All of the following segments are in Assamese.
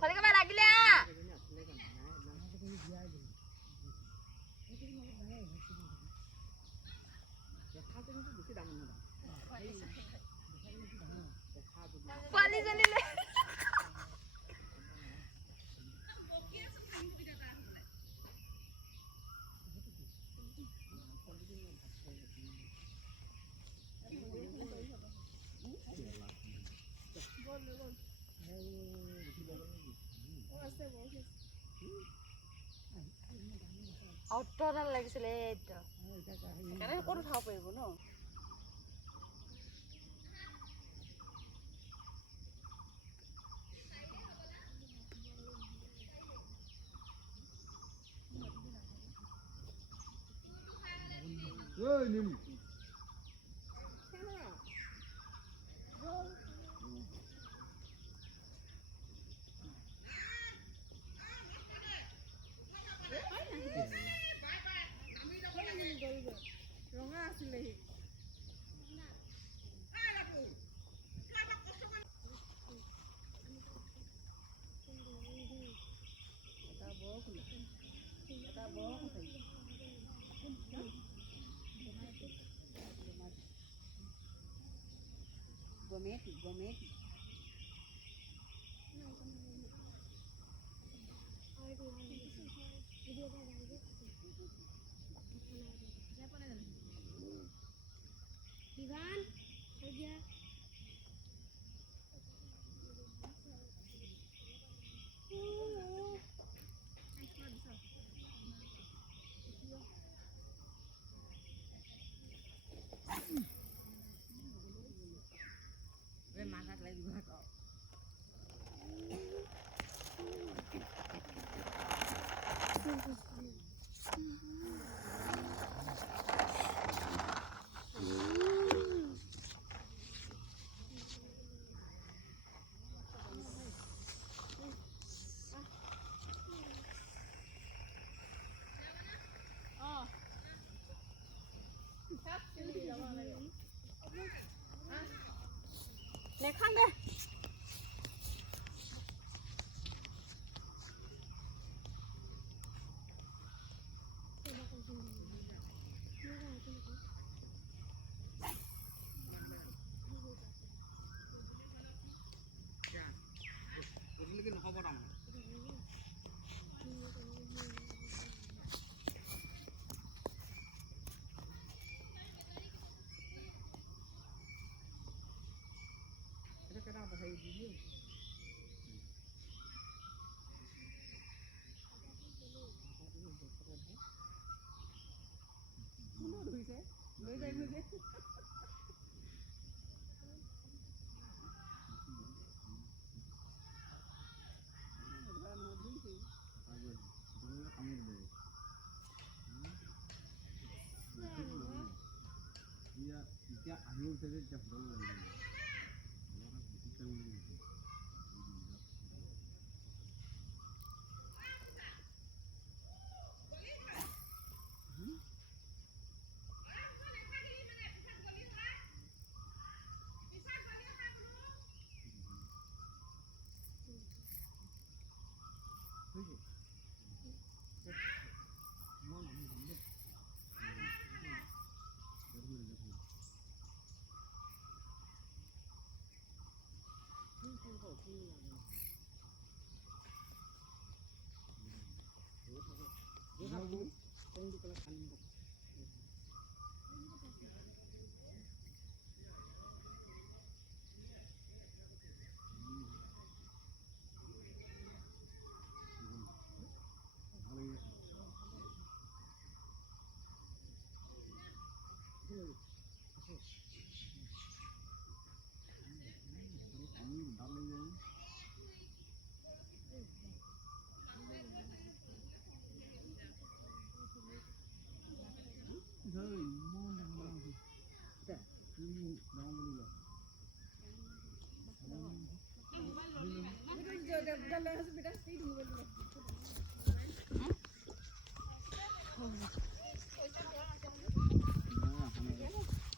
ফলিকবা লাগিলে পোৱালি জনিলে অটডাল লাগিছিলে এইটো সেইকাৰণে ক'ত উঠাব পাৰিব ন ৰঙা আছিলে gomete Ivan, aja. Masak lagi masak. Nekan deh.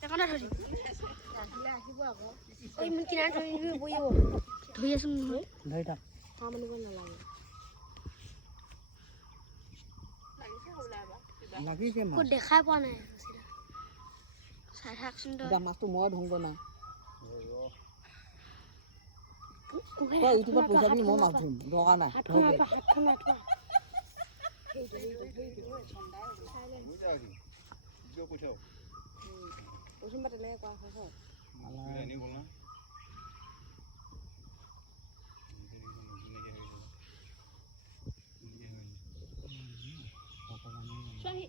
এখনো ধৰি ৰাখিলে আহিব আকৌ ঐ মই কিনা ধৰি বহিব ধৰি আছো নহয় ধৰি থাক কাম আনিব নালাগে লাগিছে হ'ব ক'ত দেখাই পোৱা নাই চাই থাকচোন তই মাছটো মই ধংগ না তই ইউটিউবত পইচা দি মই মাছ ধৰিম দৰকাৰ নাই হাতখন মাথোৱা ওচুম বাটলে কোৱা হয় আলা এনে বল না সহি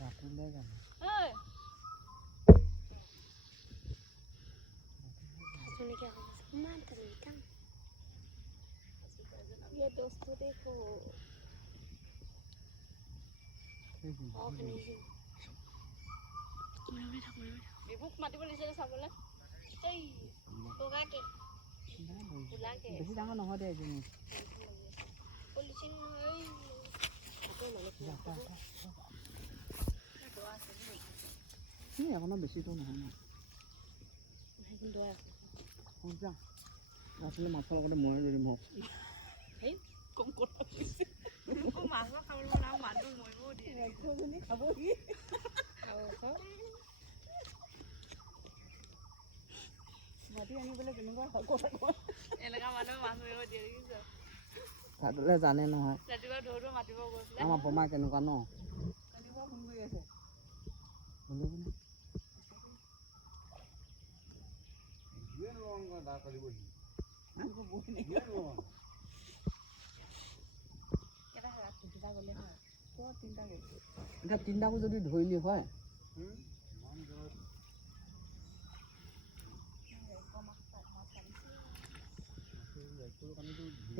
রাতুলে গান ওই सुन क्या मान कर काम ये दोस्तों देखो और नहीं মনে থাক বিভুক মাতিব দিছে চাবলে এই তোগাকে তোলাকে বেছি ডাঙৰ নহয় দে এজনী পলিচিন এই এই এখন বেছি তো নহয় না সেইখন দয়া আছে যা আসলে মাছৰ লগতে মই যদি মোক এই কম কথা কৈছে কম মাছ খাবলৈ না মানুহ মইব দিয়ে কোজনী খাবহি মাটি আনিবলৈ কেনেকুৱা কথা কয় এনেকা মানুহ মাছ মৰিব দিয়ে দেখিছ তাতলে জানে নহয় ৰাতিপুৱা ধৰো মাতিব গৈছিলে আমাৰ বমা কেনেকুৱা ন ৰাতিপুৱা ফোন কৰি আছে বলে বলে ইয়ে ৰং দা কৰিবহি আনিব বহি নাই ইয়ে ৰং কেটা হয় তিনটা গলে হয় তো তিনটা গলে এটা তিনটাকো যদি ধৰিলি হয় মান গৰত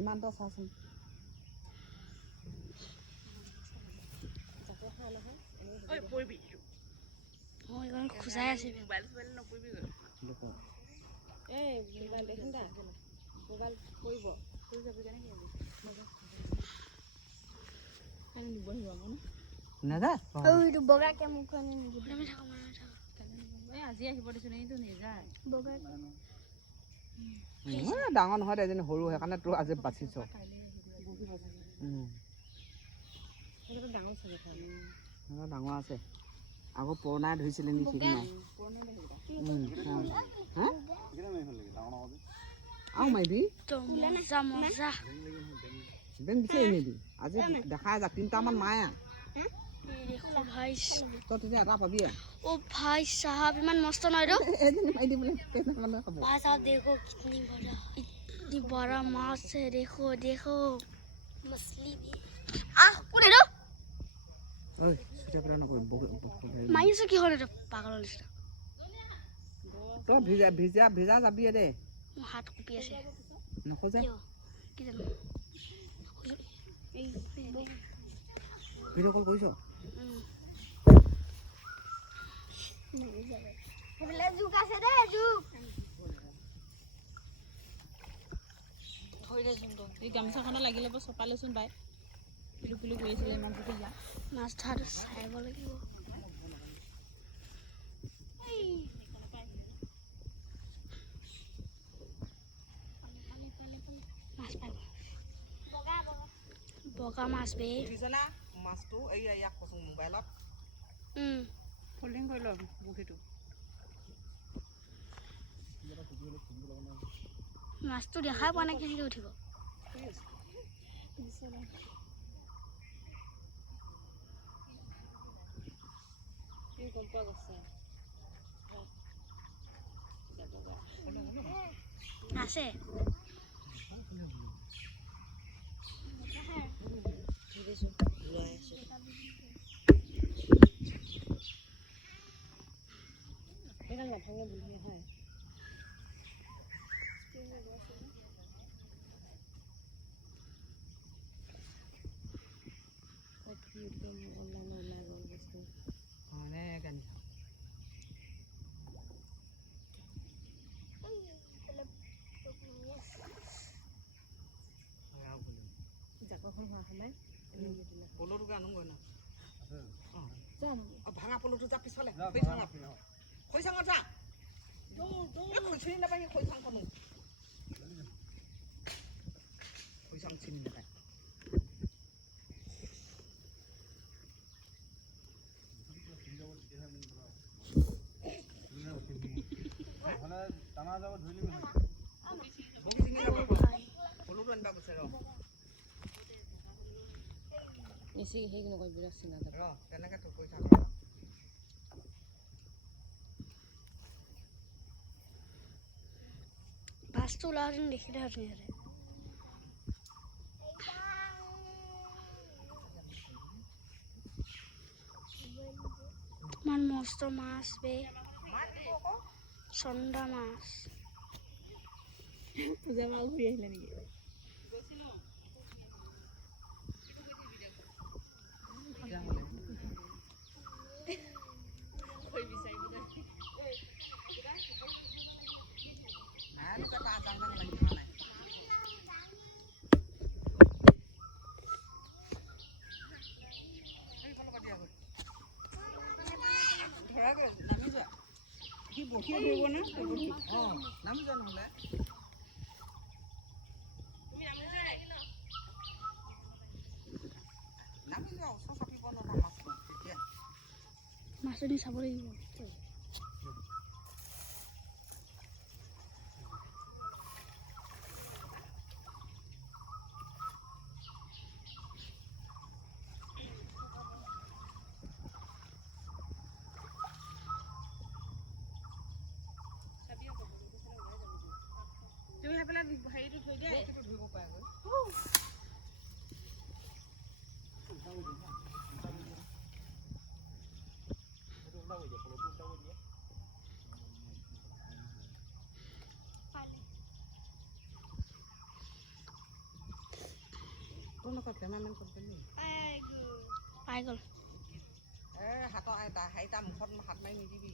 ইমানটা চাচোন ঐ পইবি ও এখন খুজাই আছে মোবাইল মোবাইল নপইবি দেখো এই মোবাইল দেখুন দা মোবাইল পইব তুই যাবি কেনে কি কালি নিবহি যাব না না ওই তো বগা কে মুখ নে নিবি আমি থাক মানে থাক এই আজি আহিব দিছ নাই তো নেযায় বগা ডাঙৰ নহয় এজনী সৰু সেইকাৰণে তোৰ আজি বাচিছ ডাঙৰ আছে আকৌ পুৰণাই ধৰিছিলে নেকি আৰু মাৰিবি বেং বিচাৰি নিবি আজি দেখাই যা তিনিটামান মায়া देखो भाई तो तुझे आता पाबी है ओ भाई साहब इमान मस्त न रो एजनी माई दी बोले केतना मन खबो भाई साहब देखो इतनी बड़ा माछ है देखो देखो मछली भी आ कोने रो ओए सुटे परा न कोई माई से की होले पागल लिस्टा तो भिजा जाबी दे हाथ कपि আছে নখজে কি জানো এই ভিডিও কল কৰিছ হেবলে জুক আছে দে জুক ধইৰে সুন্দৰ এই গামছাখন লাগিলে ব সপালেছুন বাই পিলু পিলু কৰিছিলে ইমান পুতি যা মাছ ধৰ চাইব লাগিব মাছ পাই বগা মাছ বে বিছনা মাছটো এই ইয়াক কসং মোবাইলত ফোল্ডিং কৰি ল বুখিটো মাছটো দেখাই পোৱা নাই কেনেকৈ উঠিব আছে পলুটো আনো গৈ না ভাঙা পলুটো যা পিছফালে খৈচাঙত যা চিনি নাপায় খৈচাংখনো খৈচাং চিনি নাপায় পলুটো আনিবা গৈছে ৰ নিচি হেৰি নকৰি বিৰাট চিনা ৰ তেনেকৈ তো কৈ থাক বাছটো ওলাওঁতে দেখিলে ধুনীয়াকৈ ইমান মস্ত মাছ বে চন্দা মাছ পূজা মা ঘূৰি আহিলে নেকি বহিয়ে ধৰিব না নামি যোৱা নহ'লে নামি যোৱা ওচৰ চাপিব নহয় মাছটো তেতিয়া মাছজনী চাব লাগিব হেৰিটো থৈ দিয়া এইটো ধৰিব পাৰে গৈ কোন কেমেৰামেন কোম্পানী পাই গ'ল হাতৰ হেৰিটা মুখত হাত মাৰি নিদিবি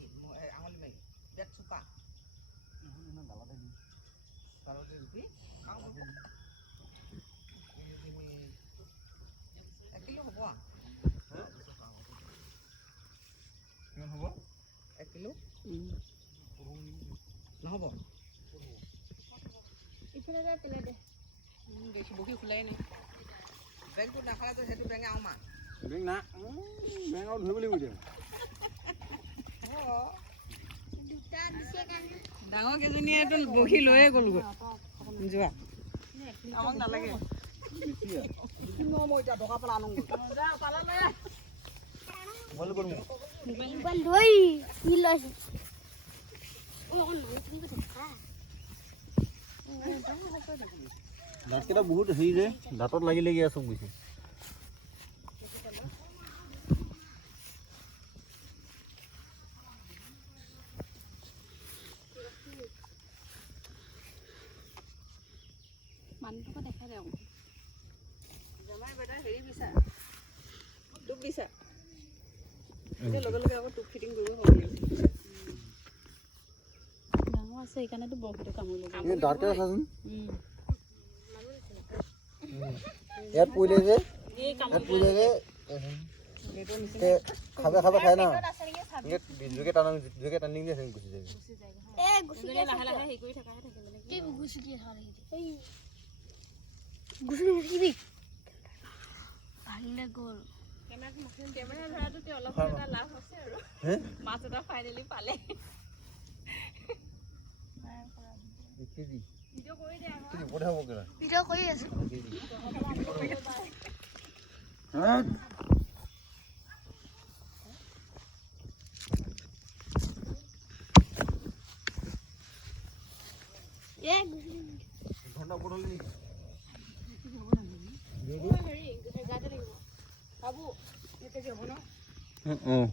আঙুলি মাৰি পেট চোপা দালতে দিবি এক কিলো হ'ব কিমান হ'ব 1 কিলো নহ'ব ইফালে যাই পেলাই দে দেখি বহি খোলাই নি বেংকটো নাখালে তো সেইটো বেঙে আউমা বেং না বেং আৰু ধৰিব লাগিব এতিয়া ডাঙৰ কেইজনীয়েতো বহি লৈয়ে গ'লগৈ যোৱা আমাক নালাগে মই এতিয়া টকা পালা আনোগৈ যা পালা লৈ মোবাইল কৰিম মোবাইল লৈ কি লৈছ দাঁতকেইটা বহুত হেৰি যে দাঁতত লাগি লাগি চব গৈছে মানুহটোকে দেখা দে জমাই বেটা হেৰি বিছা টোপ দিছা এতিয়া লগে লগে আকৌ টোপ ফিটিং কৰিব হ'ব ডাঙৰ আছে সেইকাৰণেতো বৰফটো কামুৰিলে ডাৰ্কে আছাচোন ইয়াত পৰিলে যে খাবে খাবে খাই না জোকে টানি দিয়ে গুচি যায় লাহে লাহে হেৰি কৰি থকাহে থাকে মানে কি গুচি দিয়ে গুচি থাকিবি ভাঙিলে গ'ল কেমেৰা ধৰাটোতে অলপ এটা লাভ আছে আৰু মাছ এটা ফাইনেলি পালে ভিডিঅ' কৰি দে ভিডিঅ' কৰি আছো ঘন্টা পড়লে নি হেৰি গাতে লাগিব বাবু এতিয়া যাব ন অঁ